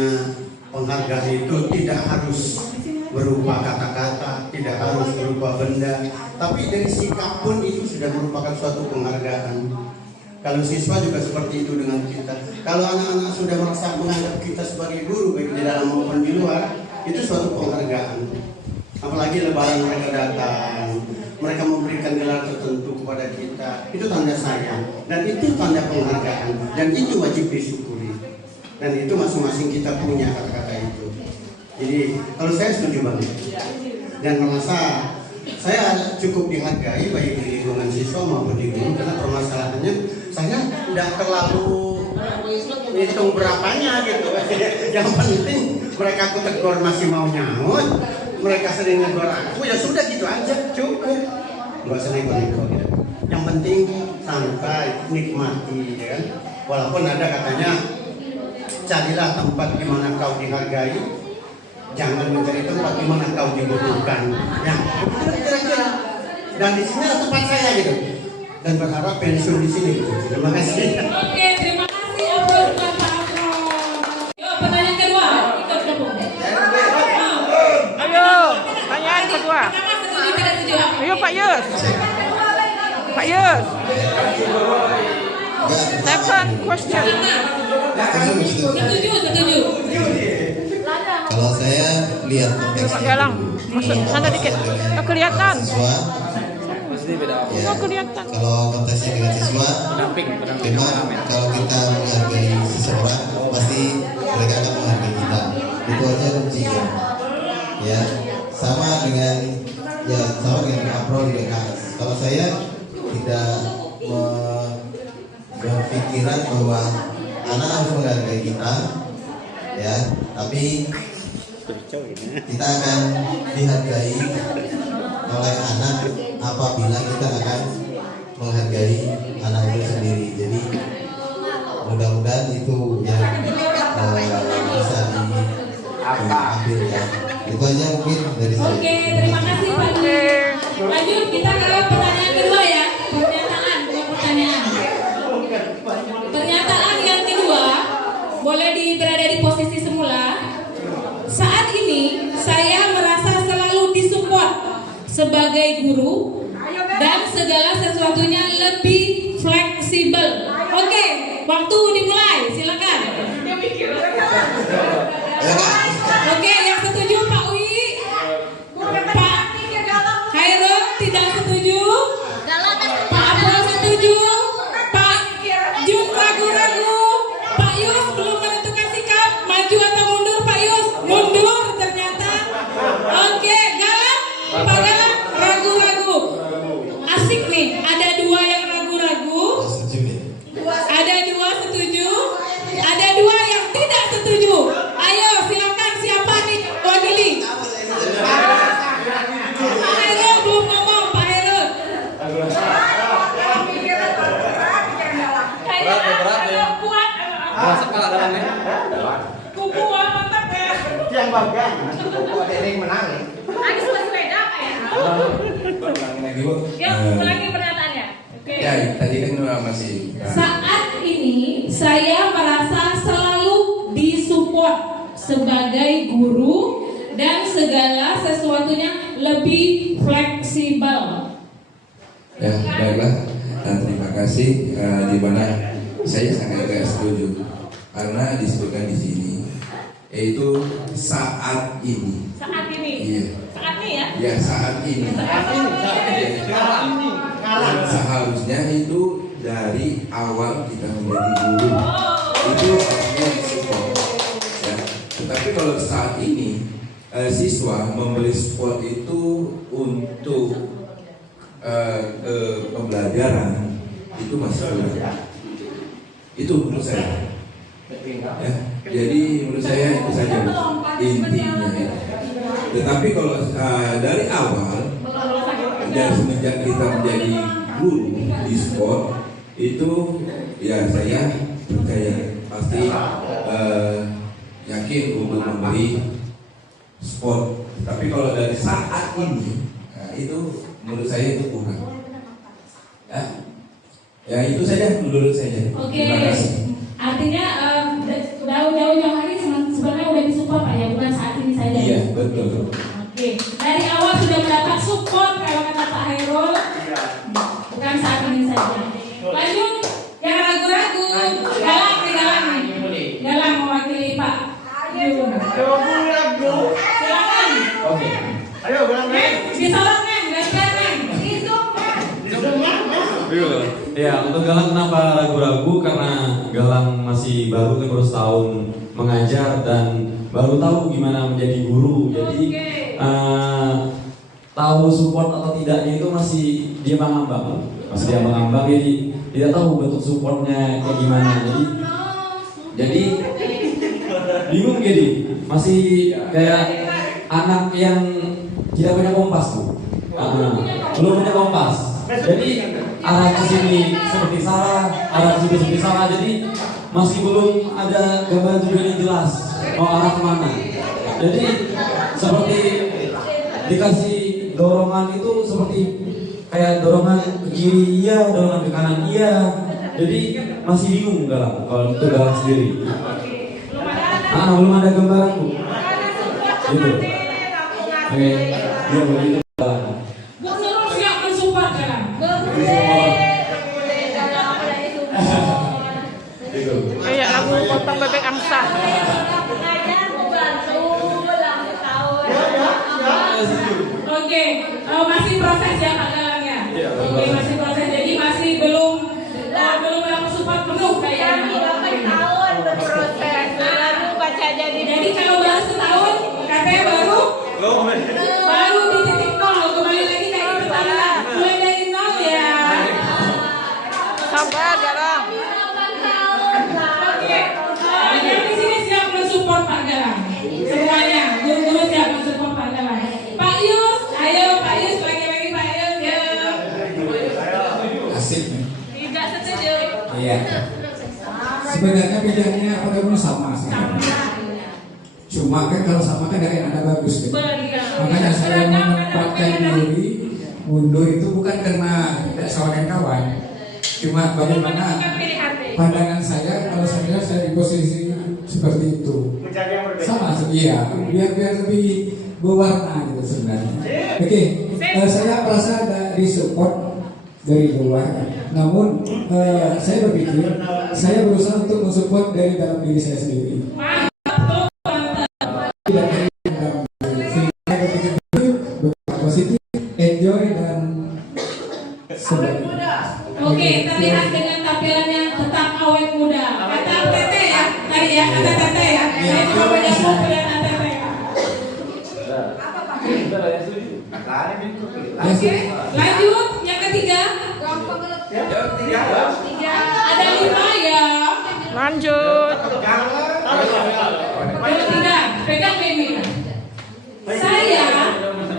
penghargaan itu tidak harus berupa kata-kata, tidak harus berupa benda, tapi dari sikap pun itu sudah merupakan suatu penghargaan. Kalau siswa juga seperti itu dengan kita. Kalau anak-anak sudah merasa menganggap kita sebagai guru baik di dalam maupun di luar, itu suatu penghargaan. Apalagi lebaran mereka datang, mereka memberikan gelar tertentu kepada kita, itu tanda sayang dan itu tanda penghargaan dan itu wajib disyukuri. Dan itu masing-masing kita punya kata-kata itu. Jadi kalau saya setuju banget dan merasa saya cukup dihargai baik di lingkungan siswa maupun di guru, karena permasalahannya saya tidak terlalu hitung berapanya gitu. Yang penting mereka aku tegur masih mau nyaut, mereka sering negur aku, ya sudah gitu aja, cukup, nggak usah nego-nego gitu. Yang penting santai, nikmati, ya kan? Walaupun ada katanya carilah tempat di mana kau dihargai, jangan mencari tempat di mana kau dibutuhkan. Ya, kira-kira. Dan di sini adalah tempat saya gitu. Dan berharap pensiun di sini. Terima kasih. Oke, terima kasih Abang Bapak Abang. Yuk, pertanyaan kedua. Ikut gabung. Ayo, pertanyaan kedua. Ayo Pak Yus. Pak Yus. Second question. Setuju. Kalau saya lihat konteksnya Galang, masuk sana dikit. Nggak kelihatan. siswa, Nggak kelihatan. kalau konteksnya dengan siswa, memang kalau kita menghargai seseorang, pasti mereka akan menghargai kita. Itu aja kuncinya. Ya, sama dengan Apro di BKS. Kalau saya tidak berpikiran bahwa anak harus menghargai kita, ya, tapi kita akan dihargai oleh anak apabila kita akan menghargai anak itu sendiri. Jadi mudah-mudahan itu yang bisa diambil ya. Itu aja mungkin dari saya. Oke, terima kasih Pak. Lanjut kita ke pertanyaan kedua ya. Pernyataan, bukan pertanyaan. Pernyataan yang kedua boleh berada di posisi semula. Saat ini saya merasa selalu disupport sebagai guru dan segala sesuatunya lebih fleksibel. Oke, waktu dimulai, silakan. Oke, yang setuju Pak Wi, Pak Khairul tidak setuju, Pak Abdul setuju, Pak Jun ragu-ragu, Pak Yus belum menentukan sikap, maju atau mundur Pak Yus? Mundur ternyata. Oke, Galang, Pak Galang ragu-ragu. Asik nih, ada dua yang ragu-ragu, ada dua setuju, ada dua yang tidak setuju. Ayo silakan, siapa nih wakili? Pak Hairul belum ngomong, Pak Hairul. Berat ya. Kuat. Berat sekali dalamnya. Kuku mantap ya. Yang bagian, kok ada yang menang. Ada sepeda kayak. Ya, ulangi pernyataannya. Oke. Ya, tadi kan masih. Saat ini saya merasa selalu disupport sebagai guru dan segala sesuatunya lebih fleksibel. Ya, baiklah. Terima kasih. Di mana saya sangat tidak setuju karena disebutkan di sini yaitu saat ini. Saat ini. Iya. Saat ini ya. Ya, saat ini. Seharusnya itu dari awal kita menjadi guru itu harusnya disupport. Ya. Tetapi kalau saat ini siswa membeli support itu untuk pembelajaran itu masih kurang. Itu menurut saya. Ya. Jadi menurut saya itu saja intinya. Ya. Tetapi kalau dari awal dan semenjak kita menjadi guru di sport itu ya saya percaya pasti yakin untuk memberi sport. Tapi kalau dari saat ini, nah itu menurut saya itu kurang. Ya itu saja menurut saya. Oke. Terima kasih. Artinya jauh-jauh hari sebenarnya udah disupport Pak ya, bukan saat ini saja. Iya betul. Oke. Dari awal sudah mendapat support kalau kata Pak Hairul, bukan saat ini saja. Lanjut yang ragu-ragu, Galang mewakili Pak. Ragu-ragu. Silakan. Oke. Ayo Galang. Disorot men, gantian men. Ya, untuk Galang kenapa ragu-ragu? Karena Galang masih baru, kan baru setahun mengajar dan baru tahu gimana menjadi guru. Jadi tahu support atau tidaknya itu masih dia mengambang. Jadi tidak tahu bentuk supportnya kayak gimana. Jadi bingung jadi masih kayak anak yang tidak punya kompas tuh. Belum punya kompas. Jadi arah ke sini seperti salah, arah ke sini seperti salah. Jadi masih belum ada gambaran tujuan yang jelas mau arah kemana. Jadi seperti dikasih dorongan itu seperti kayak dorongan ke kiri iya, dorongan ke kanan iya. Jadi masih bingung Galang kalau itu Galang sendiri. Belum ada gambaran tuh. Gitu. Oke, ya begitu Galang. Kayak lagu potong bebek angsa. Oke, masih proses ya Pak Galang ya. Oke, masih proses. Jadi masih belum dapat support penuh kayaknya. 8 tahun berproses. Lalu baca jadi kalau baru setahun katanya baru di titik nol, kembali lagi kayak pertama, mulai dari nol ya. Sabar Galang. Oke, yang di sini siap mensupport Pak Galang. Semuanya, guru-guru siap mensupport Pak Galang. Pak Yus, ayo Pak Yus, lagi-lagi Pak Yus ya. Asik. Tidak setuju. Iya. Sebenarnya bedanya pada sama sih. Cuma kan kalau sama kan dari ada bagus kan. Makanya saya menempatkan diri mundur itu bukan karena tidak sama kawan. Cuma bagaimana pandangan saya kalau saya di posisi seperti itu. Sama iya, biar lebih berwarna gitu sebenarnya. Oke, saya merasa ada support dari luar. Namun saya berpikir saya berusaha untuk mensupport dari dalam diri saya sendiri. Tidak dari dalam diri. Saya berpikir positif, enjoy dan sebagainya. Oke, terlihat dengan tampilannya tetap awet muda. Kata Tete ya, tadi ya, kata Tete ya. Saya cuma beda mobil dan Tete. Oke, lanjut yang ketiga. Ada 5 ya. Lanjut. Yang ketiga, pegang ini. Saya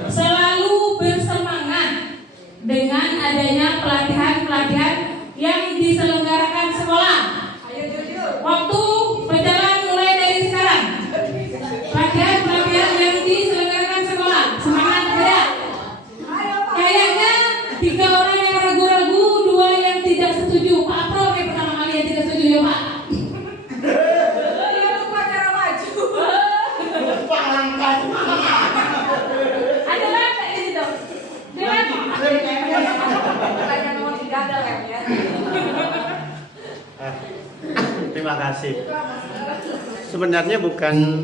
selalu bersemangat dengan adanya pelatihan-pelatihan yang diselenggarakan sekolah. Waktu berjalan mulai dari sekarang. Pelatihan-pelatihan yang diselenggarakan sekolah. Semangat beda. Kayaknya 3 orang yang ragu-ragu, 2 yang tidak setuju. Pak Pro yang pertama kali yang tidak setuju ya Pak. Ada lagi di situ. Terima kasih. Sebenarnya bukan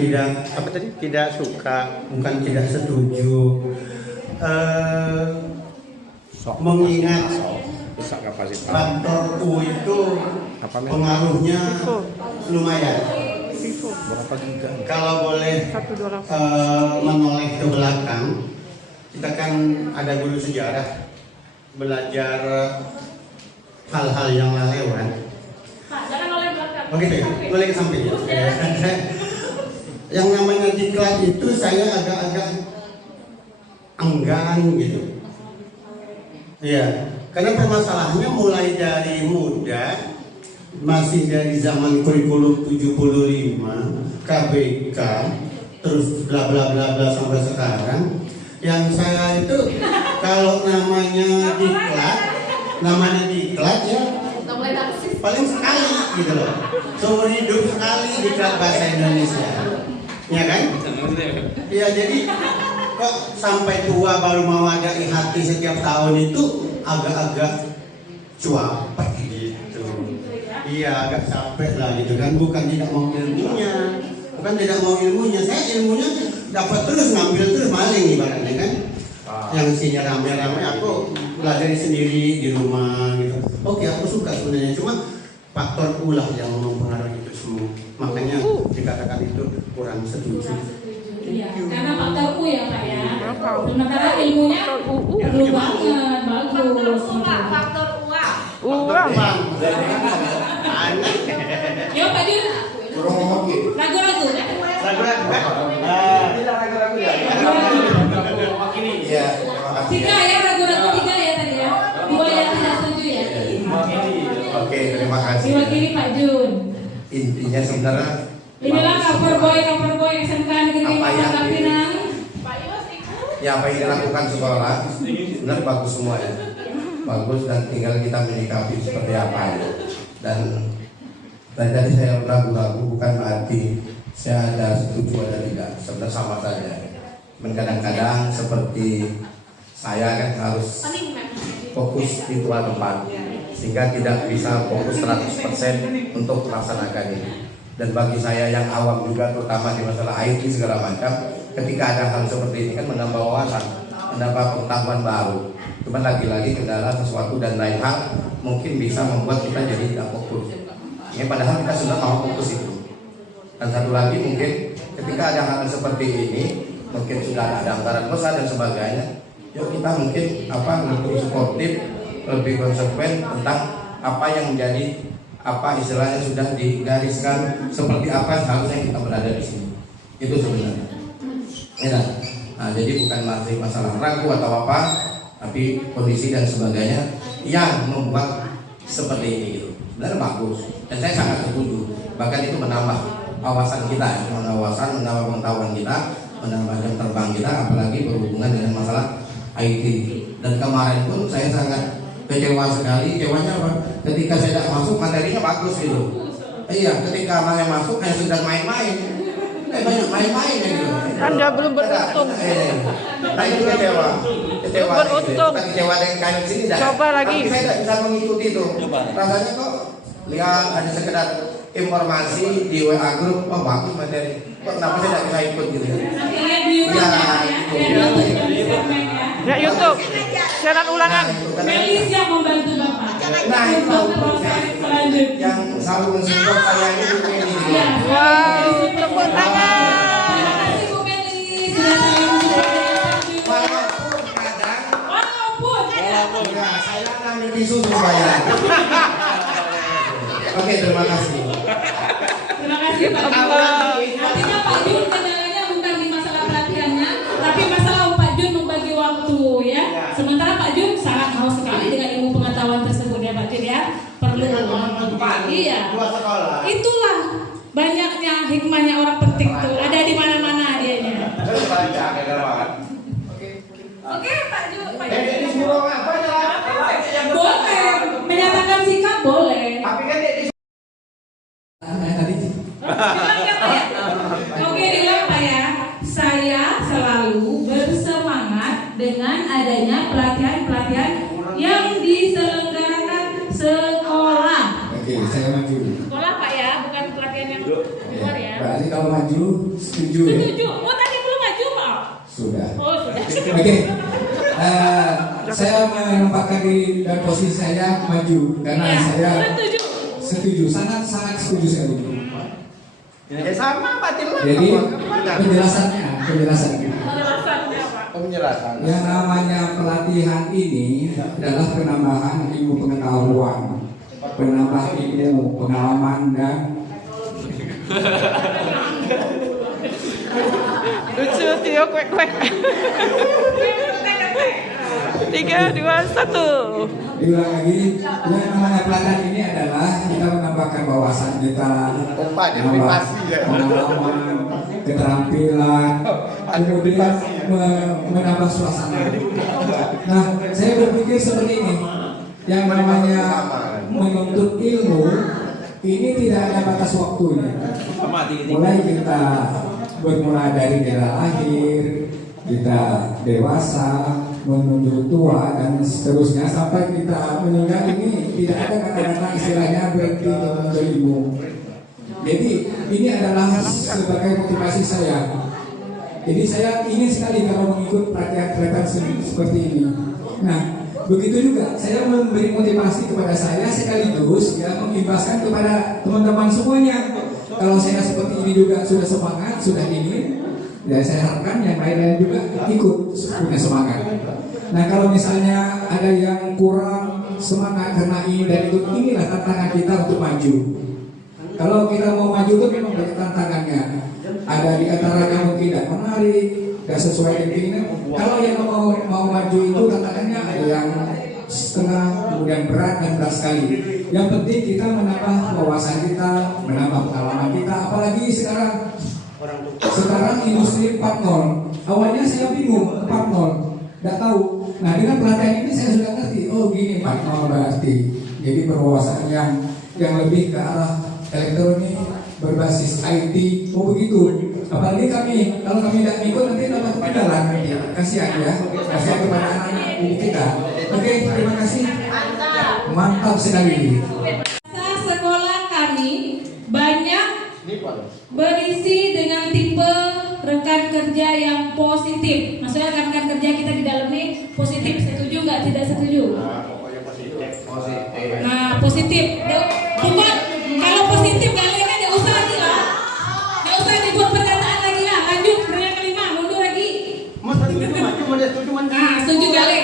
tidak apa tadi, tidak suka, bukan tidak setuju. Mengingat faktor U itu pengaruhnya lumayan. Kalau boleh menoleh ke belakang, kita kan ada guru sejarah, belajar hal-hal yang lewat. Pak, jangan oleh belakang. Oh gitu ya, boleh ke samping ya. Yang namanya diklat itu saya agak-agak enggan gitu. Iya, karena permasalahannya mulai dari muda, masih dari zaman kurikulum 75, KBK, terus bla bla bla bla sampai sekarang. Yang saya itu kalau namanya diklat ya paling sekali gitu loh, seumur hidup sekali diklat bahasa Indonesia, ya kan? Ya jadi kok sampai tua baru mau ada IHT setiap tahun itu agak-agak cuapek gitu. Iya, agak capek lah gitu kan, bukan tidak mau ilmunya, saya ilmunya dapat terus, ngambil terus, maling ibaratnya kan. Yang isinya rame-rame aku belajar sendiri di rumah gitu. Oke, aku suka sebenarnya, cuma faktor ulah yang mempengaruhi itu semua, makanya dikatakan itu kurang setuju. Iya, karena faktor U ya Pak ya. Sementara ilmunya perlu banget, bagus. Faktor uang. Yo Pak Jun. Ragu-ragu kan? Iya. Tiga ya, ragu-ragu tiga ya tadi ya. Dua yang tidak setuju ya. Oke, terima kasih. Diwakili Pak Jun. Intinya sebenarnya Inilah cover boy SMK Negeri Pangkal Pinang. ya apa yang dilakukan sekolah benar bagus semua ya, bagus, dan tinggal kita menyikapi seperti apa ya. Dan tadi saya ragu-ragu bukan berarti saya ada setuju ada tidak, sebenarnya sama saja. Kadang-kadang seperti saya kan harus fokus di tuan tempat, sehingga tidak bisa fokus 100% untuk melaksanakan ini. Dan bagi saya yang awam juga, terutama di masalah IT segala macam, ketika ada hal seperti ini kan menambah wawasan, menambah pengetahuan baru. Cuma lagi-lagi kendala sesuatu dan lain hal mungkin bisa membuat kita jadi tidak fokus. Ini padahal kita sudah mau fokus itu. Dan satu lagi mungkin ketika ada hal seperti ini, mungkin sudah ada anggaran besar dan sebagainya, yuk kita mungkin lebih suportif, lebih konsekuen tentang apa yang menjadi istilahnya sudah digariskan seperti apa seharusnya kita berada di sini. Itu sebenarnya. Ya, nah, jadi bukan masih masalah ragu atau apa, tapi kondisi dan sebagainya yang membuat seperti ini gitu. Benar bagus, dan saya sangat setuju. Bahkan itu menambah wawasan kita, menambah pengetahuan kita, menambah jam terbang kita, apalagi berhubungan dengan masalah IT. Dan kemarin pun saya sangat kecewa sekali. Kecewanya apa? Ketika saya tidak masuk, materinya bagus gitu. Iya, ketika saya masuk hanya sudah main-main. Banyak main-main ya gitu. Anda belum beruntung. Nah itu kecewa. Beruntung. Kecewa dengan kain sini dah. Coba lagi. Tapi saya tidak bisa mengikuti itu. Rasanya kok lihat hanya sekedar informasi di WA grup, oh bagus materi. Kok kenapa saya tidak bisa ikut gitu? Nanti lihat di YouTube ya YouTube. Siaran ulangan. Melis yang membantu Bapak. Nah itu proses selanjutnya. yang selalu mensupport saya ini. Wow, tepuk tangan. Terima kasih Bu Melis. Walaupun saya ngambil tisu supaya. Oke, terima kasih. Terima kasih Pak Jun. Artinya Pak Jun kendalanya bukan di masalah pelatihannya, tapi masalah Pak Jun membagi waktu ya. Sementara Pak Jun sangat mau sekali dengan ilmu pengetahuan tersebut ya Pak Jun ya. Perlu. Iya. Itulah banyaknya hikmahnya orang penting tuh. Ada di mana-mana dianya. Oke Pak Jun. Boleh menyatakan sikap boleh. Tapi kan Oke, dengar Pak ya. Saya selalu bersemangat dengan adanya pelatihan-pelatihan yang diselenggarakan sekolah. Oke, saya maju. Sekolah Pak ya, bukan pelatihan yang luar ya. Berarti kalau maju setuju ya? Setuju. Oh tadi belum maju Pak? Sudah. Oh sudah. Oke. Saya menempatkan di dan posisi saya maju karena saya setuju, sangat setuju sekali. Ya sama batin lah. Jadi penjelasannya Penjelasan. yang namanya pelatihan ini adalah penambahan ilmu pengetahuan, penambah ilmu pengalaman dan Lucu Tio kuek. 3, 2, 1. Diulang lagi, yang namanya pelatihan ini adalah kita menambahkan wawasan kita, pengalaman, keterampilan, kemudian menambah suasana. Nah, saya berpikir seperti ini, yang namanya menuntut ilmu ini tidak ada batas waktunya. Mulai kita bermula dari daerah lahir, kita dewasa, menuju tua dan seterusnya sampai kita meninggal ini tidak ada kata-kata istilahnya berhenti menuntut ilmu. Jadi ini adalah sebagai motivasi saya. Jadi saya ingin sekali kalau mengikut pelatihan seperti ini. Nah, begitu juga saya memberi motivasi kepada saya sekaligus ya mengimbaskan kepada teman-teman semuanya. Kalau saya seperti ini juga sudah semangat, sudah ingin, ya saya harapkan yang lain-lain juga ikut punya semangat. Nah kalau misalnya ada yang kurang semangat karena ini dan itu, inilah tantangan kita untuk maju. Kalau kita mau maju itu memang banyak tantangannya. Ada di antaranya mungkin tidak menarik, tidak sesuai dengan keinginan. Kalau yang mau maju itu tantangannya ada yang setengah, kemudian berat dan berat sekali. Yang penting kita menambah wawasan kita, menambah pengalaman kita. Apalagi sekarang industri 4.0. Awalnya saya bingung 4.0, nggak tahu. Nah dengan pelatihan ini saya sudah ngerti. Oh gini 4.0 berarti. Jadi berwawasan yang lebih ke arah elektronik, berbasis IT. Oh begitu. Apalagi kalau kami tidak ikut nanti dapat ketinggalan nanti. Kasihan ya. Kasihan kepada anak-anak kita. Oke, terima kasih. Mantap sekali. Sekolah kami banyak berisi dengan tipe rekan kerja yang positif. Maksudnya rekan kerja kita di dalam ini positif. Setuju nggak? Tidak setuju? Nah, positif. Bukan. Kalau positif kalian nggak usah lagi lah. Nggak usah dibuat pernyataan lagi lah. Lanjut yang kelima, mundur lagi. Nah, setuju kali.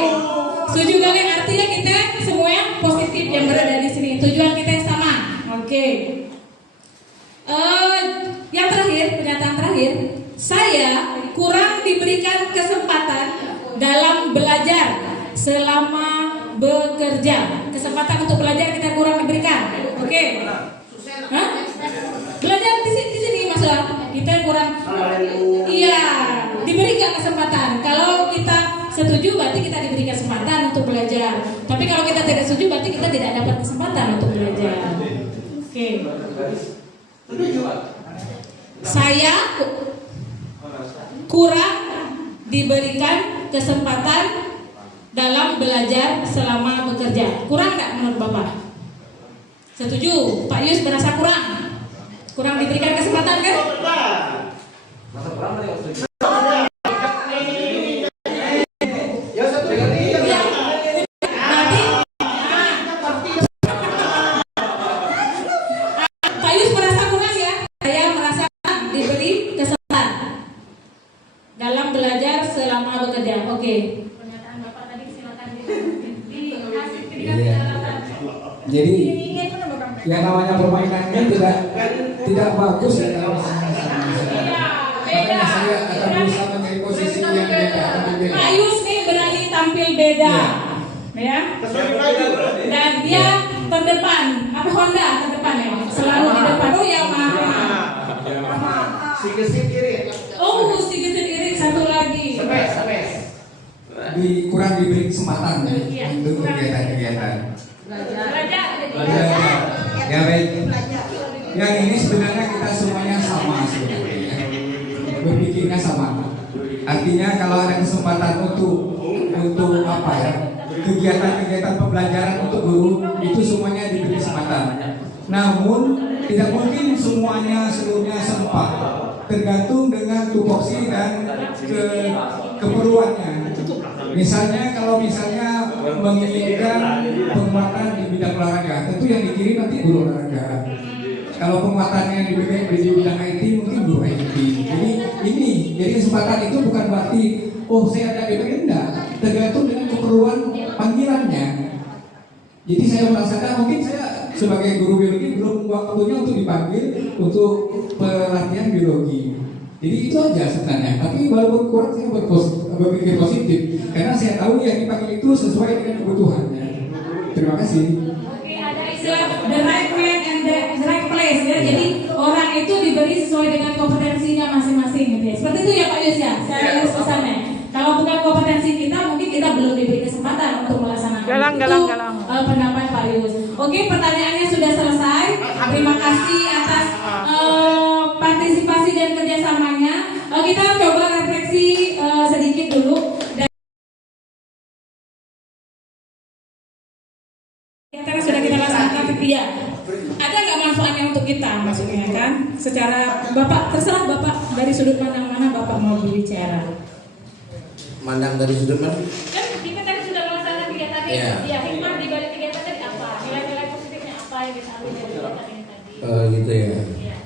Setuju kali, artinya kita semua yang positif yang berada di sini. Tujuan kita yang sama. Oke. Yang terakhir, pernyataan terakhir, saya kurang diberikan kesempatan dalam belajar selama bekerja. Kesempatan untuk belajar kita kurang diberikan. Oke. Hah? Belajar di sini masalah kita kurang. Iya, diberikan kesempatan. Kalau kita setuju berarti kita diberi kesempatan untuk belajar. Tapi kalau kita tidak setuju berarti kita tidak dapat kesempatan untuk belajar. Oke. Saya kurang diberikan kesempatan dalam belajar selama bekerja. Kurang nggak menurut Bapak? Setuju? Pak Yus merasa kurang? Kurang diberikan kesempatan kan? Dalam belajar selama bekerja. Oke. Pernyataan Bapak tadi silakan dikasih Jadi yang namanya permainannya tidak bagus ya kalau makanya saya akan berusaha mencari posisi yang beda. Pak Yus nih berani tampil beda, ya. Dan dia terdepan. Apa Honda terdepan ya? Selalu di depan. Oh ya Yamaha. Sikit kiri. Oh, sikit kiri, satu lagi. Kurang diberi kesempatan untuk kegiatan-kegiatan. Belajar. Ya baik. Yang ini sebenarnya kita semuanya sama sebenarnya. Berpikirnya sama. Artinya kalau ada kesempatan untuk apa ya? Kegiatan-kegiatan pembelajaran untuk guru itu semuanya diberi kesempatan. Namun tidak mungkin semuanya seluruhnya sempat. Tergantung dengan tupoksi dan keperluannya. Misalnya kalau menginginkan penguatan di bidang olahraga, tentu yang dikirim nanti guru olahraga. Kalau penguatannya di bidang IT mungkin guru IT. Jadi kesempatan itu bukan berarti saya ada di bagian enggak. Tergantung dengan keperluan panggilannya. Jadi saya merasakan mungkin saya sebagai guru biologi belum waktunya untuk dipanggil untuk pelatihan biologi. Jadi itu aja sebenarnya. Tapi walaupun kurang saya berpikir positif karena saya tahu yang dipanggil itu sesuai dengan kebutuhannya. Terima kasih. Oke, ada istilah the right man and the right place ya. Jadi orang itu diberi sesuai dengan kompetensinya masing-masing gitu ya. Seperti itu ya Pak Yus ya. Saya garis pesannya. Kalau bukan kompetensi kita, mungkin kita belum diberi kesempatan untuk melaksanakan. Galang. Pendapat Pak Yus. Oke, pertanyaannya sudah selesai. Terima kasih atas partisipasi dan kerjasamanya. Kita coba refleksi sedikit dulu. Karena sudah kita laksanakan, ya. Ada nggak manfaatnya untuk kita, maksudnya kan? Secara Bapak, terserah Bapak dari sudut pandang mana Bapak mau berbicara. Mandang dari sudut mana? Kan kita tadi sudah melaksanakan 3 tadi. Ya, hikmah di balik 3 tadi apa? Nilai-nilai positifnya apa yang bisa ambil dari 3 tadi tadi? Gitu ya. Iya.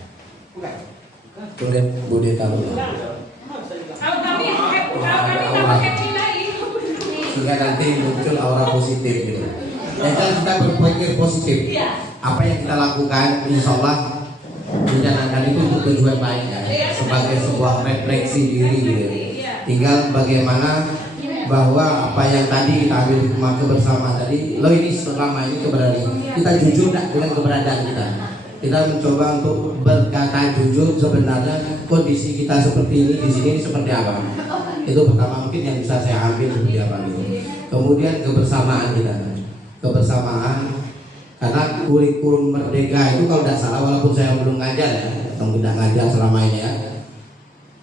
Boleh Bude tahu. Kalau kami tambah happy lagi. Sehingga nanti muncul aura positif gitu. Ya kan kita berpikir positif. Apa yang kita lakukan, insya Allah menjalankan itu untuk tujuan baik ya. Sebagai sebuah refleksi diri gitu. Tinggal bagaimana bahwa apa yang tadi kita ambil hikmah kebersamaan tadi, lo ini selama ini keberadaan kita jujur tak dengan keberadaan kita. Kita mencoba untuk berkata jujur sebenarnya kondisi kita seperti ini di sini seperti apa. Itu pertama mungkin yang bisa saya ambil seperti apa gitu. Kemudian kebersamaan kita, kebersamaan karena kurikulum merdeka itu kalau tidak salah walaupun saya belum ngajar ya, tidak ngajar selama ini ya.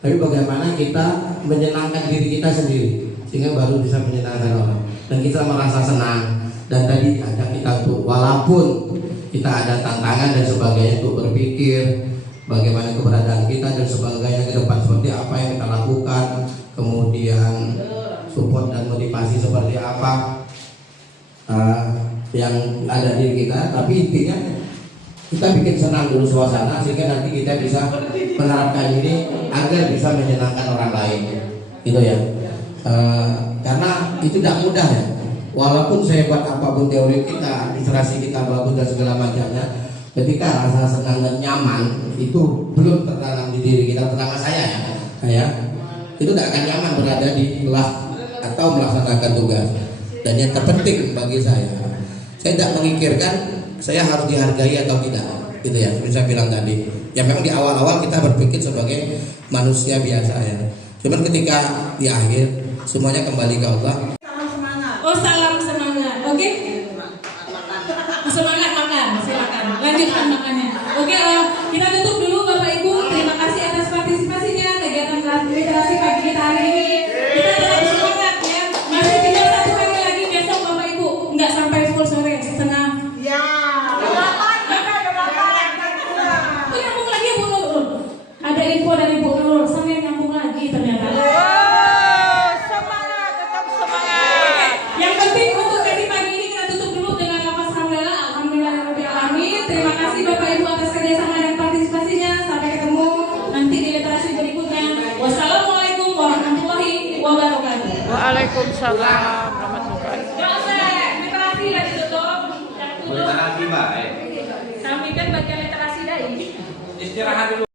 Tapi bagaimana kita menyenangkan diri kita sendiri sehingga baru bisa menyenangkan orang dan kita merasa senang. Dan tadi ajak kita untuk walaupun kita ada tantangan dan sebagainya untuk berpikir bagaimana keberadaan kita dan sebagainya ke depan seperti apa yang kita lakukan, kemudian support dan motivasi seperti apa yang ada di kita. Tapi intinya kita bikin senang dulu suasana sehingga nanti kita bisa menerapkan ini agar bisa menyenangkan orang lain, gitu ya. Karena itu tidak mudah ya. Walaupun saya buat apapun teori kita, literasi kita bagus dan segala macamnya, ketika rasa senang dan nyaman itu belum tertanam di diri kita, terutama saya ya, itu tidak akan nyaman berada di kelas atau melaksanakan tugas. Dan yang terpenting bagi saya tidak memikirkan saya harus dihargai atau tidak, gitu ya. Seperti saya bilang tadi, ya memang di awal-awal kita berpikir sebagai manusia biasa ya. Cuman ketika di akhir semuanya kembali ke Allah. Oh, salam semangat. Oke. Semangat makan, silakan. Lanjutkan makannya. Oke, kita tutup dulu Bapak Ibu. Terima kasih atas partisipasinya kegiatan literasi pagi kita hari ini. Kita tetap semangat ya. Masih tinggal 1 hari lagi besok Bapak Ibu. Enggak sampai full sore, setengah. Ya. Nyambung lagi Bu Nurul. Ada info dari Bu Nurul, Senin nyambung lagi ternyata. Yang penting untuk sesi pagi ini kita tutup dulu dengan lafaz hamdalah. Alhamdulillahirabbil alamin. Terima kasih Bapak Ibu atas kerjasama dan partisipasinya. Sampai ketemu nanti di literasi berikutnya. Wassalamualaikum warahmatullahi wabarakatuh. Waalaikumsalam warahmatullahi wabarakatuh. Literasi lagi tutup. Literasi baik. Kami kan baca literasi dari. Istirahat dulu.